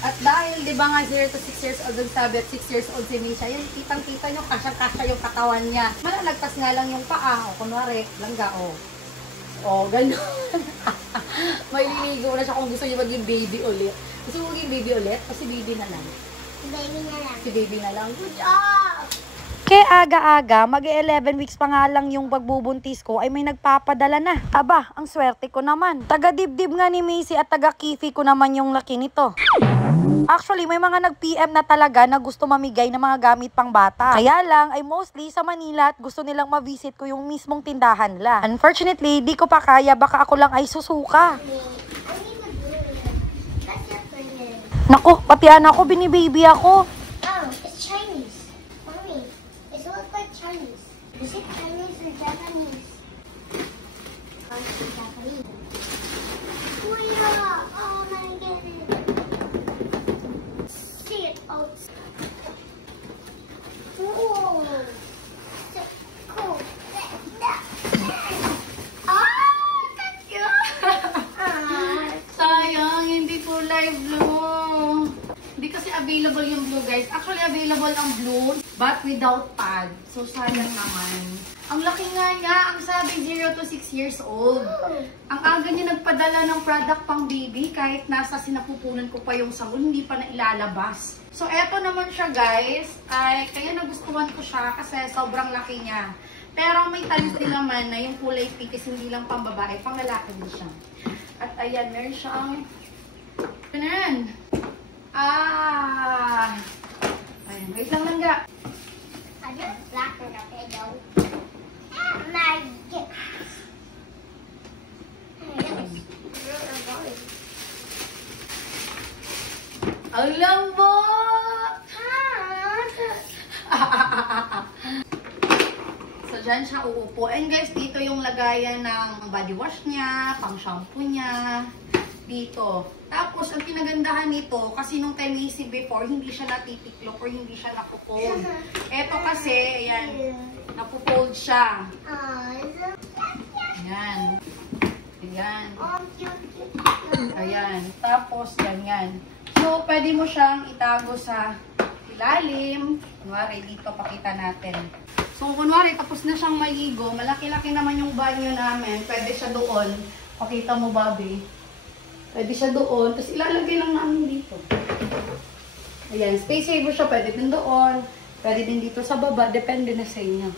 At dahil, di ba nga, 0 to 6 years old ang sabi at 6 years old si Misha, yan, kitang-kita nyo, kasya-kasya yung katawan niya. Malalagpas nga lang yung paa, o kunwari, langga, o. O, gano'n. May liligo na siya kung gusto niya maging baby ulit. Gusto mo maging baby ulit? O si baby na lang? Si baby na lang. Si baby na lang. Good job! Kaya aga-aga, mag-11 weeks pa nga lang yung pagbubuntis ko, ay may nagpapadala na. Aba, ang swerte ko naman. Taga-dibdib nga ni Macy at taga-kifi ko naman yung laki nito. Actually, may mga nag-PM na talaga na gusto mamigay ng mga gamit pang bata. Kaya lang, ay mostly sa Manila at gusto nilang ma-visit ko yung mismong tindahan nila. Unfortunately, di ko pa kaya, baka ako lang ay susuka. Naku, pati anak ko, binibaby ako. Oh, it's Chinese. Mommy, it looks like Chinese. Is it Chinese or Japanese? Oh, it's Japanese. Kuya! Oh my goodness. See it out. Whoa! So cool. Ah! That's good! Sayang, hindi po live blue. Hindi kasi available yung blue, guys. Actually, available ang blue, but without pad. So, sayang naman. Ang laki nga niya. Ang sabi, 0 to 6 years old. Ang aga niya nagpadala ng product pang baby, kahit nasa sinapupunan ko pa yung sabon, hindi pa na ilalabas. So, eto naman siya, guys. Ay, kaya nagustuhan ko siya kasi sobrang laki niya. Pero may talis din naman na yung kulay pink is hindi lang pang babae, pang lalaki din siya. At ayan, meron siyang ganun. Ah! Ayan, wait lang langga. I just flattened the pillow. Oh my goodness. Ang lambot! So, dyan siya uupo. And guys, dito yung lagayan ng body wash niya, pang shampoo niya. Dito. Tapos, ang pinagandahan nito, kasi nung kay Macy before, hindi siya natitiklop or hindi siya napupold. Eto kasi, ayan, napupold siya. Ayan. Ayan. Ayan. Tapos, ganyan. So, pwede mo siyang itago sa ilalim. Kunwari, dito pakita natin. So, kunwari, tapos na siyang maligo. Malaki-laki naman yung banyo namin. Pwede siya doon. Pakita mo, Bobby. Pwede siya doon. Tapos ilalagay lang namin dito. Ayan, space saver siya. Pwede din doon. Pwede din dito sa baba. Depende na sa inyo.